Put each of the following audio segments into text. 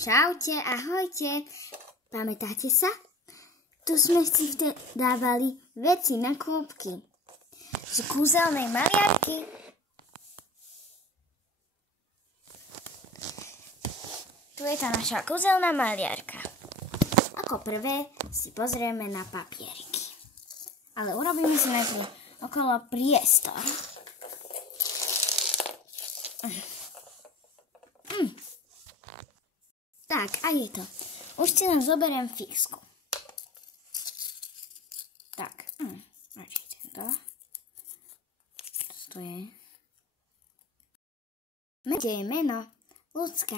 Čaute, ahojte. Pamätáte sa? Tu sme si dávali veci na kôpky z kúzelnej maliarky. Tu je tá naša kúzelná maliarka. Ako prvé si pozrieme na papieriky. Ale urobíme si najprv okolo priestor. Tak, a je to. Už si len zoberiem fixku. Tak, radšej tento. Čo to je? Kde je meno? Ľudská.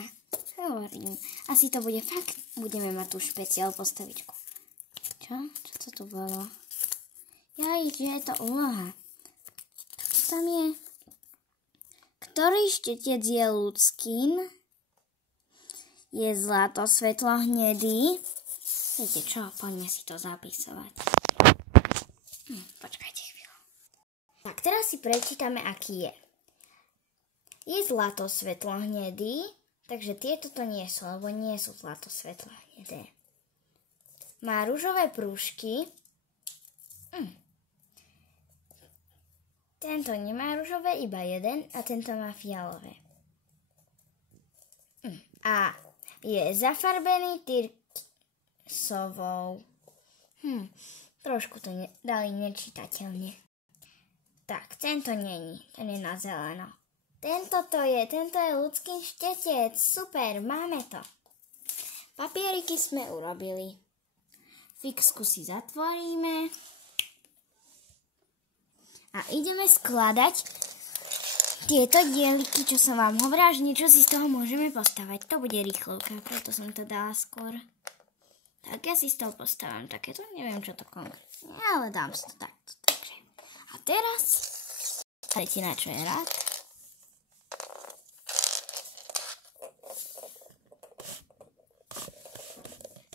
Hovorím. Asi to bude fakt. Budeme mať tú špeciál postavičku. Čo? Čo to tu bolo? Jaj, že je to úloha. Čo tam je? Ktorý štetec je ľudským? Je zlato svetlo hnedý. Viete čo? Poďme si to zapisovať. Počkajte chvíľu. Tak, teraz si prečítame, aký je. Je zlato svetlo hnedý, takže tieto to nie sú, lebo nie sú zlato svetlo hnedé. Má ružové prúžky. Tento nemá ružové, iba jeden, a tento má fialové. A je zafarbený tyrkysovou. Trošku to dali nečitateľne. Tak, tento není, ten je na zeleno. Tento je ľudský štetec. Super, máme to. Papieriky sme urobili. Fixku si zatvoríme. A ideme skladať tieto dieliky, čo som vám hovorila, že niečo si z toho môžeme postavať. To bude rýchlovka, preto som to dala skôr. Tak ja si z toho postavím takéto, neviem čo to konkrétne, ale dám si to takto. Takže. A teraz, dajte na čo je rád.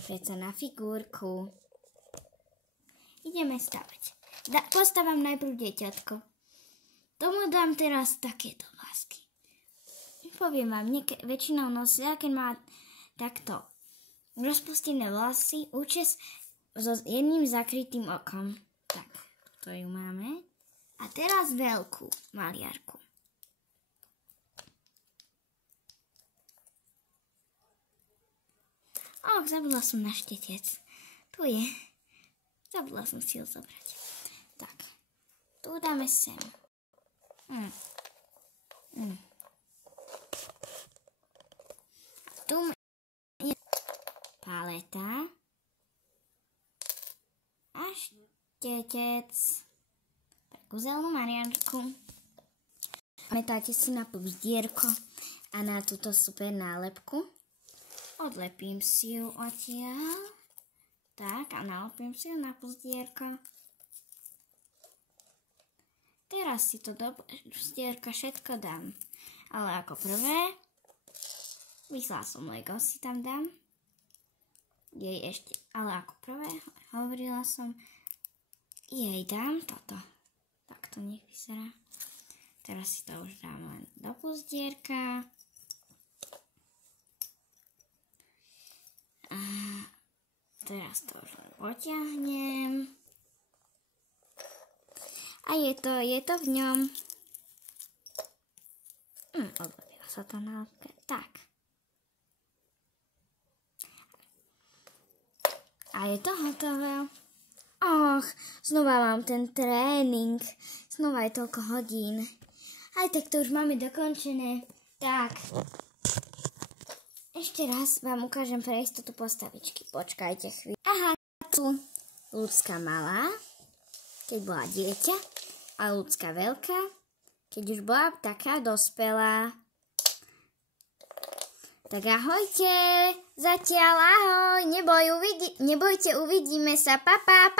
Preto na figurku. Ideme stavať. Postavám najprv dieťatko. Tomu dám teraz takéto vlásky. Poviem vám, väčšinou nosia, keď má takto rozpustené vlasy, účes so jedným zakrytým okom. Tak, toto ju máme. A teraz veľkú maliarku. Zabudla som na štetec. Tu je. Zabudla som si ho zobrať. Tak, tu dáme sem. Tu je paleta a štetec pre kúzelnú maliarku. Pamätáte si na púzdierko a na túto super nálepku? Odlepím si ju odtiaľ. Tak, a nalepím si ju na púzdierko. Teraz si to do púzdierka všetko dám. Ale ako prvé, myslela som Lego si tam dám. Ale ako prvé, hovorila som, jej dám toto. Tak to nech vyzerá. Teraz si to už dám len do púzdierka. A teraz to už len potiahnem. A je to v ňom. Odlepila sa to na lepke. Tak. A je to hotové. Znova mám ten tréning. Znova je toľko hodín. Aj tak to už máme dokončené. Tak. Ešte raz vám ukážem pre istotu postavičky. Počkajte chvíľu. Aha, tu ľudská malá, keď bola dieťa, a ľudská veľká, keď už bola taká dospelá. Tak ahojte, zatiaľ ahoj, nebojte, uvidíme sa, papa.